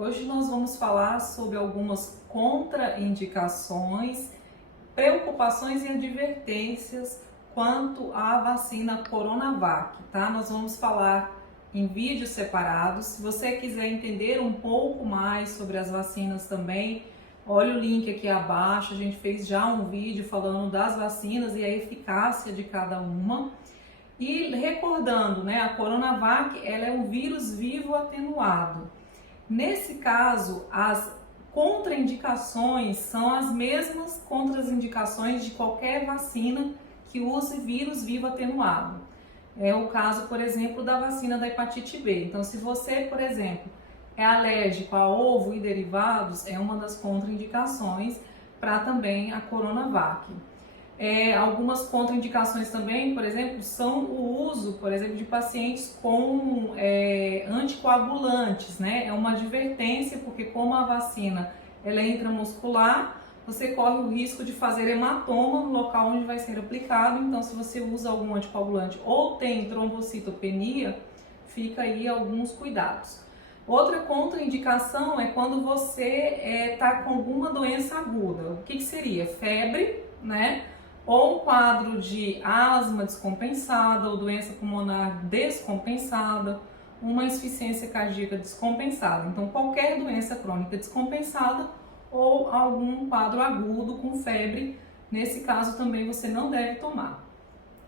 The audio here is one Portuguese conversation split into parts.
Hoje nós vamos falar sobre algumas contraindicações, preocupações e advertências quanto à vacina Coronavac, tá? Nós vamos falar em vídeos separados. Se você quiser entender um pouco mais sobre as vacinas também, olha o link aqui abaixo. A gente fez já um vídeo falando das vacinas e a eficácia de cada uma. E recordando, né, a Coronavac, ela é um vírus vivo atenuado. Nesse caso, as contraindicações são as mesmas contraindicações de qualquer vacina que use vírus vivo atenuado. É o caso, por exemplo, da vacina da hepatite B. Então, se você, por exemplo, é alérgico a ovo e derivados, é uma das contraindicações para também a Coronavac. Algumas contraindicações também, por exemplo, são o uso, por exemplo, de pacientes com anticoagulantes, né? É uma advertência, porque como a vacina ela é intramuscular, você corre o risco de fazer hematoma no local onde vai ser aplicado. Então, se você usa algum anticoagulante ou tem trombocitopenia, fica aí alguns cuidados. Outra contraindicação é quando você está com alguma doença aguda. O que seria? Febre, né? Ou um quadro de asma descompensada ou doença pulmonar descompensada, uma insuficiência cardíaca descompensada. Então, qualquer doença crônica descompensada ou algum quadro agudo com febre, nesse caso também você não deve tomar.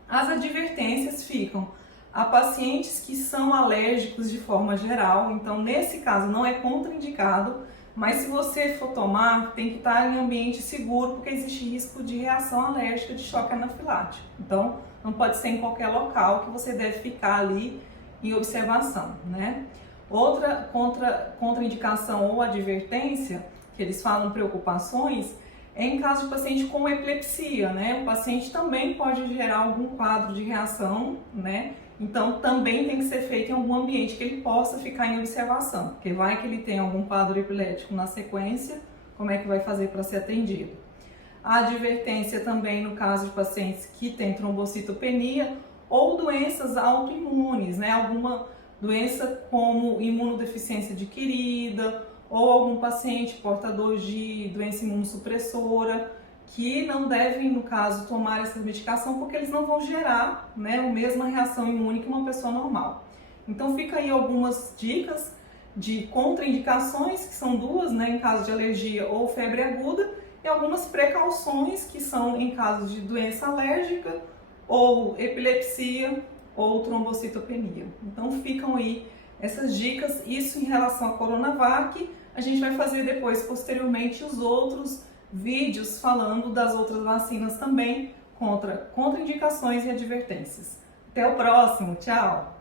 As advertências ficam a pacientes que são alérgicos de forma geral, então nesse caso não é contraindicado, mas se você for tomar, tem que estar em ambiente seguro, porque existe risco de reação alérgica de choque anafilático. Então, não pode ser em qualquer local que você deve ficar ali em observação, né? Outra contraindicação ou advertência, que eles falam preocupações, é em caso de paciente com epilepsia, né? O paciente também pode gerar algum quadro de reação, né? Então, também tem que ser feito em algum ambiente que ele possa ficar em observação, porque vai que ele tem algum quadro epilético na sequência, como é que vai fazer para ser atendido? A advertência também no caso de pacientes que têm trombocitopenia ou doenças autoimunes, né? Alguma doença como imunodeficiência adquirida ou algum paciente portador de doença imunossupressora, que não devem, no caso, tomar essa medicação porque eles não vão gerar, né, a mesma reação imune que uma pessoa normal. Então fica aí algumas dicas de contraindicações, que são duas, né, em caso de alergia ou febre aguda, e algumas precauções que são em caso de doença alérgica ou epilepsia ou trombocitopenia. Então ficam aí essas dicas, isso em relação à Coronavac. A gente vai fazer depois, posteriormente, os outros vídeos falando das outras vacinas também, contraindicações e advertências. Até o próximo, tchau!